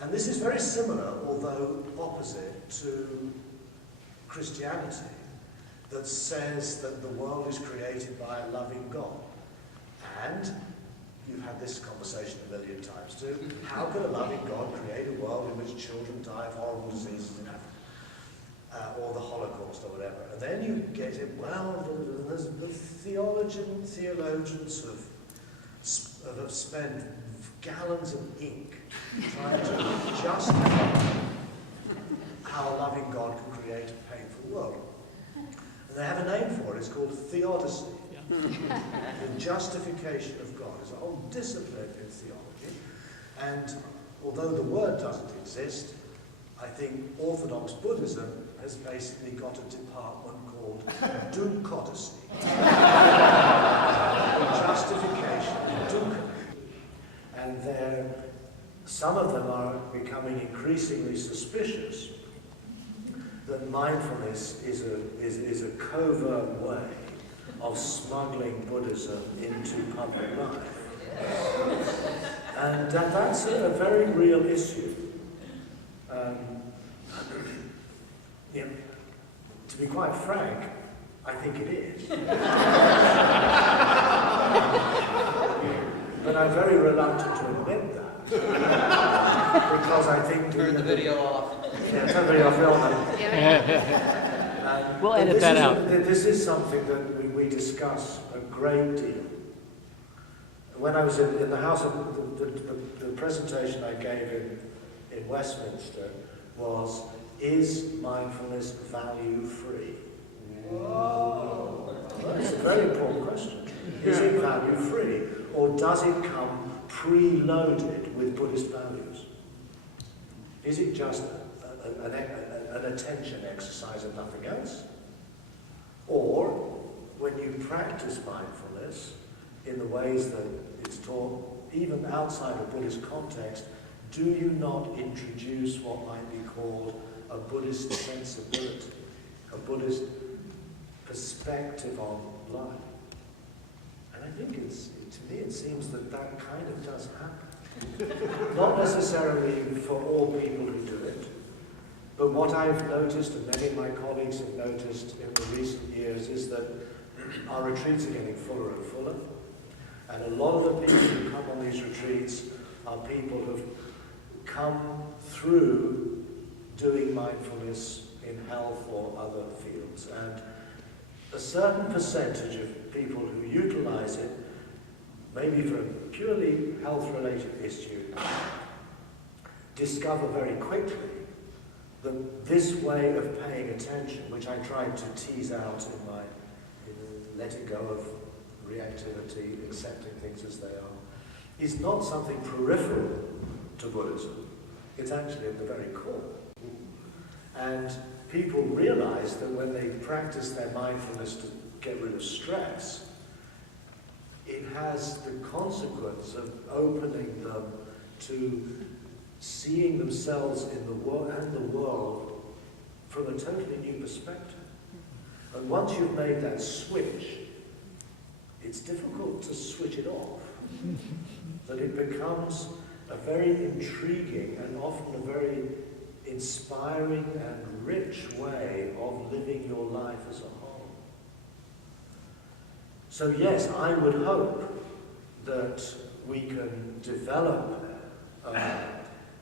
And this is very similar, although opposite, to Christianity, that says that the world is created by a loving God. And you've had this conversation a million times too. How could a loving God create a world in which children die of horrible diseases in Africa? Or the Holocaust, or whatever. And then you get it, well, the theologians have spent gallons of ink trying to justify how a loving God can create a painful world. And they have a name for it, it's called theodicy. The justification of God is a whole discipline in theology. And although the word doesn't exist, I think Orthodox Buddhism has basically got a department called dukkhodacy. Justification of dukkha. And some of them are becoming increasingly suspicious that mindfulness is a covert way of smuggling Buddhism into public life. And that's a very real issue. To be quite frank, I think it is. But I'm very reluctant to admit that. Because I think... Turn the video off. Yeah, turn the video off. We'll edit that out. This is something that we discuss a great deal. When I was in the house, the presentation I gave in Westminster was, is mindfulness value-free? Whoa! That's a very important question. Is it value-free? Or does it come preloaded with Buddhist values? Is it just an attention exercise and nothing else? Or, when you practice mindfulness in the ways that it's taught, even outside a Buddhist context, do you not introduce what might be called a Buddhist sensibility, a Buddhist perspective on life? And I think to me it seems that kind of does happen. Not necessarily for all people who do it, but what I've noticed, and many of my colleagues have noticed in the recent years, is that our retreats are getting fuller and fuller. And a lot of the people who come on these retreats are people who've come through doing mindfulness in health or other fields. And a certain percentage of people who utilize it, maybe for a purely health-related issue, discover very quickly that this way of paying attention, which I tried to tease out in my letting go of reactivity, accepting things as they are, is not something peripheral to Buddhism. It's actually at the very core. And people realize that when they practice their mindfulness to get rid of stress, it has the consequence of opening them to seeing themselves in the world and the world from a totally new perspective. And once you've made that switch, it's difficult to switch it off. That it becomes a very intriguing and often a very inspiring and rich way of living your life as a whole. So yes, I would hope that we can develop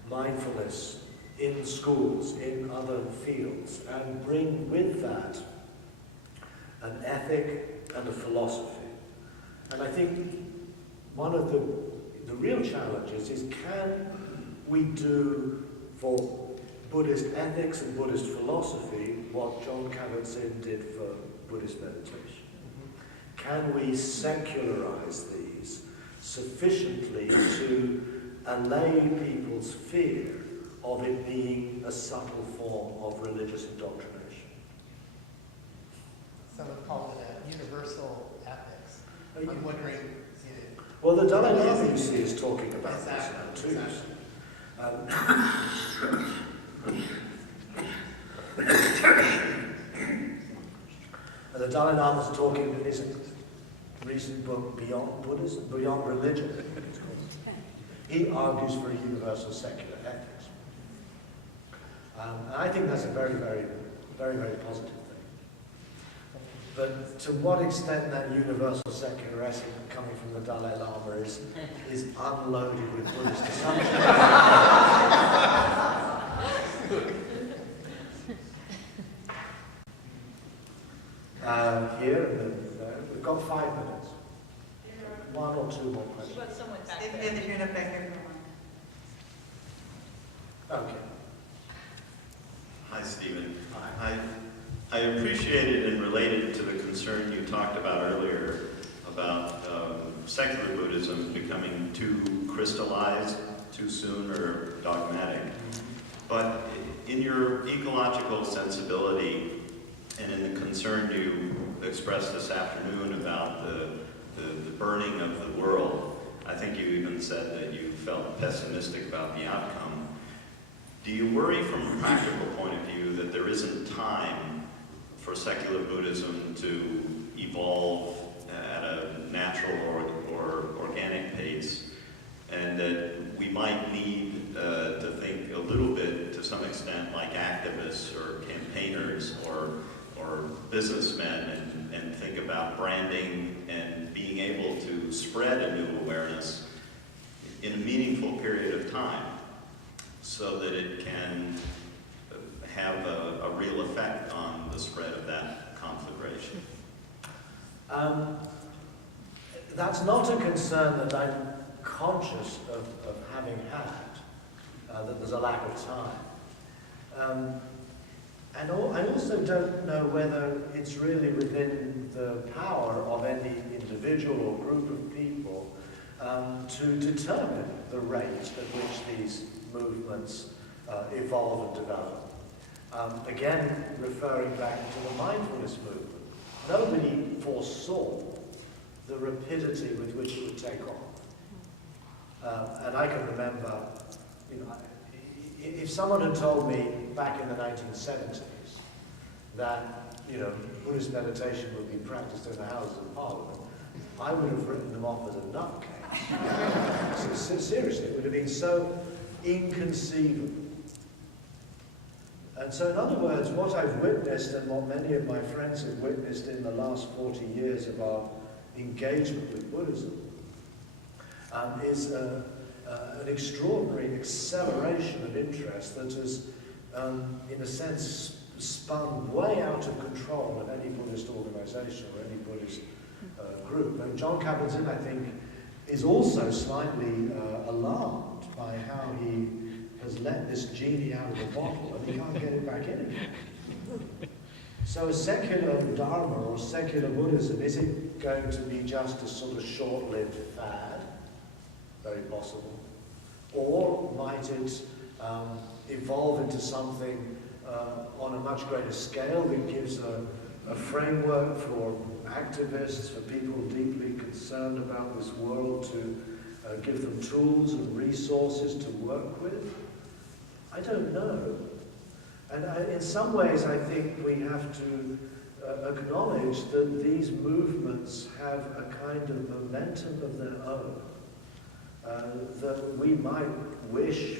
mindfulness in schools, in other fields, and bring with that an ethic and a philosophy. And I think one of the real challenges is, can we do for Buddhist ethics and Buddhist philosophy what John Kabat-Zinn did for Buddhist meditation? Can we secularize these sufficiently to allay people's fear of it being a subtle form of religious indoctrination? Some would call it a universal ethics. I'm wondering... Well, the Dalai Lama, you see, is talking about exactly, this now, too. The Dalai Lama is talking in his recent book, Beyond Buddhism, Beyond Religion, I think it's called. He argues for a universal secular ethics. And I think that's a very, very, very, very positive thing. But to what extent that universal secular ethic coming from the Dalai Lama is unloaded with Buddhist assumptions. Here, we've got 5 minutes. One or two more questions. We've got someone back In there. the unit back there. Okay. Hi, Stephen. I appreciated and related to the concern you talked about earlier about secular Buddhism becoming too crystallized too soon or dogmatic. But in your ecological sensibility and in the concern you expressed this afternoon about the burning of the world, I think you even said that you felt pessimistic about the outcome. Do you worry from a practical point of view that there isn't time for secular Buddhism to evolve at a natural or organic pace, and that we might need to think a little bit, to some extent, like activists or campaigners or businessmen, and think about branding and being able to spread a new awareness in a meaningful period of time so that it can have a real effect on the spread of that conflagration? That's not a concern that I'm conscious of having had, that there's a lack of time. And I also don't know whether it's really within the power of any individual or group of people to determine the rate at which these movements evolve and develop. Again, referring back to the mindfulness movement, nobody foresaw the rapidity with which it would take off. And I can remember, if someone had told me back in the 1970s that, Buddhist meditation would be practiced in the Houses of Parliament, I would have written them off as a nutcase. So, seriously, it would have been so inconceivable. And so, in other words, what I've witnessed and what many of my friends have witnessed in the last 40 years of our engagement with Buddhism is an extraordinary acceleration of interest that has, in a sense, spun way out of control of any Buddhist organization or any Buddhist group. And John Kabat-Zinn, I think, is also slightly alarmed by how he has let this genie out of the bottle and he can't get it back in again. So a secular Dharma or secular Buddhism, is it going to be just a sort of short-lived fad? Very possible. Or might it evolve into something on a much greater scale that gives a framework for activists, for people deeply concerned about this world, to give them tools and resources to work with? I don't know. And in some ways I think we have to acknowledge that these movements have a kind of momentum of their own that we might wish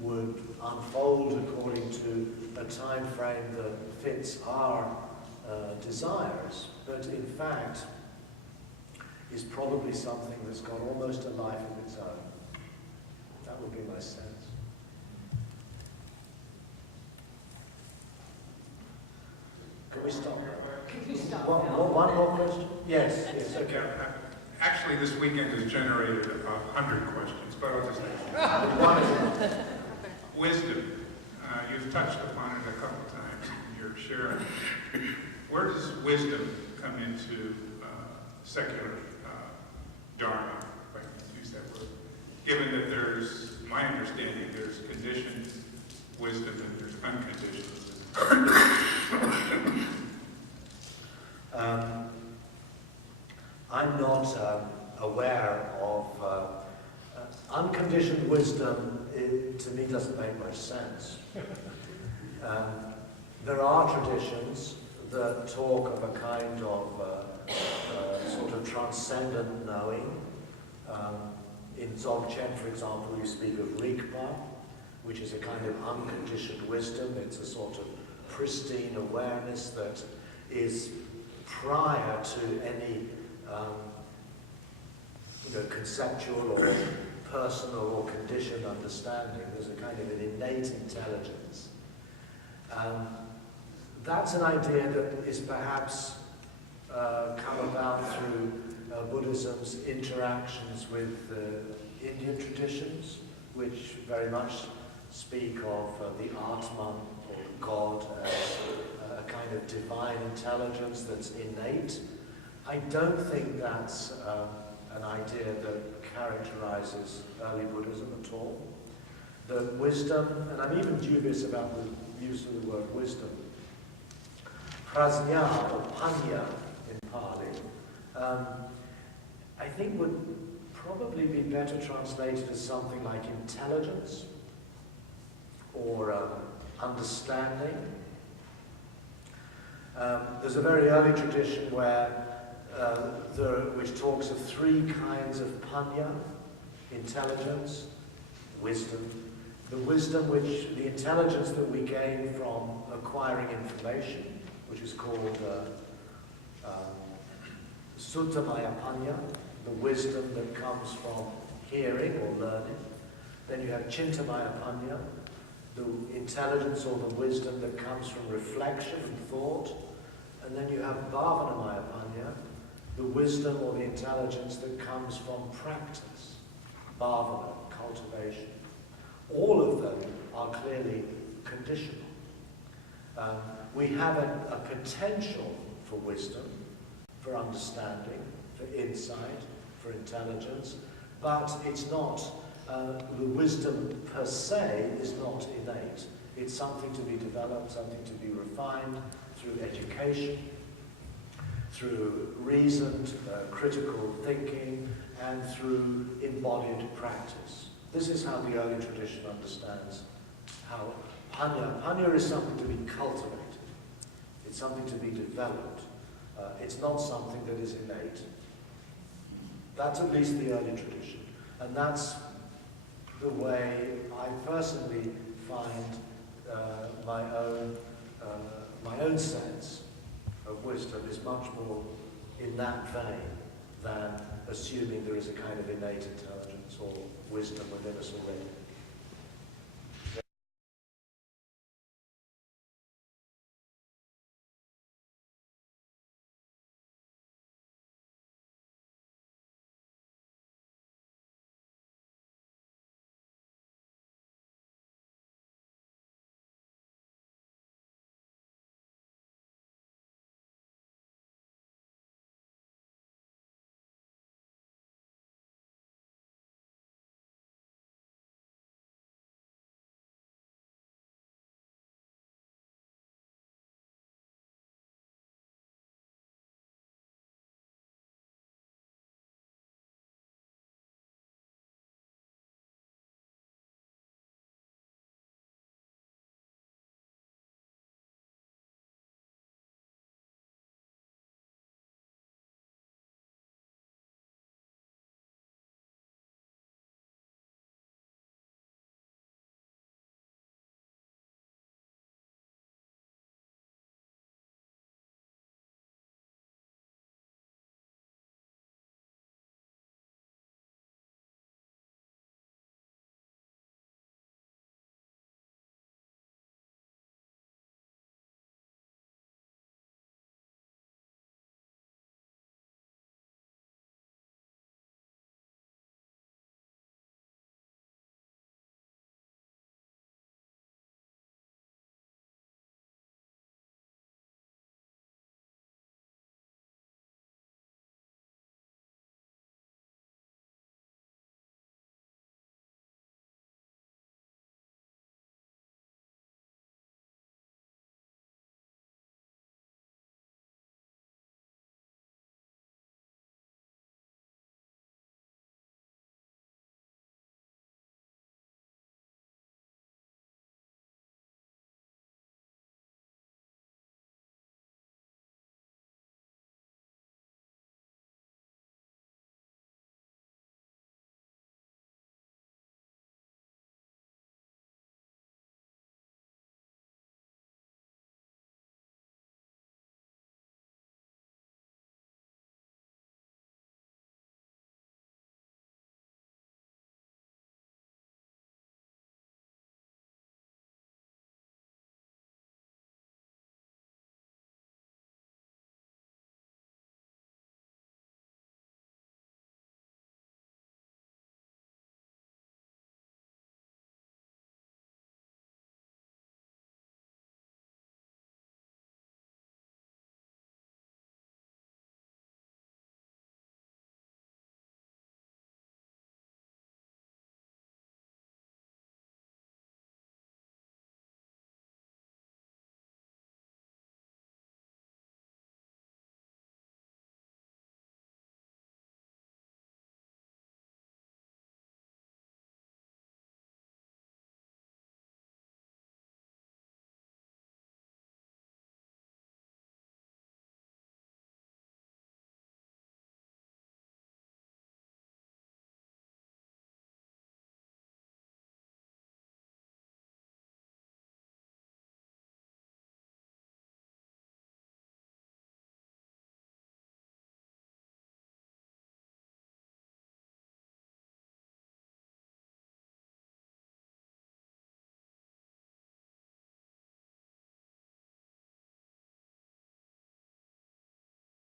would unfold according to a time frame that fits our desires, but in fact is probably something that's got almost a life of its own. That would be my sense. Can we stop? Could you stop? One more question? Yes, okay. Yeah, actually, this weekend has generated 100 questions, but I'll just ask you. Wisdom. You've touched upon it a couple times in your sharing. Where does wisdom come into secular dharma, if I can use that word? Given that there's, my understanding, there's conditioned wisdom and there's unconditioned wisdom. I'm not aware of unconditioned wisdom. To me, doesn't make much sense. There are traditions that talk of a kind of sort of transcendent knowing. In Dzogchen, for example, you speak of Rigpa, which is a kind of unconditioned wisdom. It's a sort of pristine awareness that is prior to any conceptual or personal or conditioned understanding. There's a kind of an innate intelligence. That's an idea that is perhaps come about through Buddhism's interactions with Indian traditions, which very much speak of the Atman, or God, as a kind of divine intelligence that's innate. I don't think that's an idea that characterizes early Buddhism at all. The wisdom, and I'm even dubious about the use of the word wisdom, prajna or panya in Pali, I think would probably be better translated as something like intelligence or understanding. There's a very early tradition where which talks of three kinds of panya: intelligence, wisdom. The wisdom the intelligence that we gain from acquiring information, which is called Suttamaya Panya, the wisdom that comes from hearing or learning. Then you have Chintamaya Panya, the intelligence or the wisdom that comes from reflection and thought. And then you have Bhavanamaya Panya, the wisdom or the intelligence that comes from practice, bhavana, cultivation. All of them are clearly conditional. We have a potential for wisdom, for understanding, for insight, for intelligence, but it's not, the wisdom per se is not innate. It's something to be developed, something to be refined through education, through reasoned, critical thinking, and through embodied practice. This is how the early tradition understands how Panya is something to be cultivated. It's something to be developed. It's not something that is innate. That's at least the early tradition. And that's the way I personally find my own sense of wisdom is much more in that vein than assuming there is a kind of innate intelligence or wisdom within us already.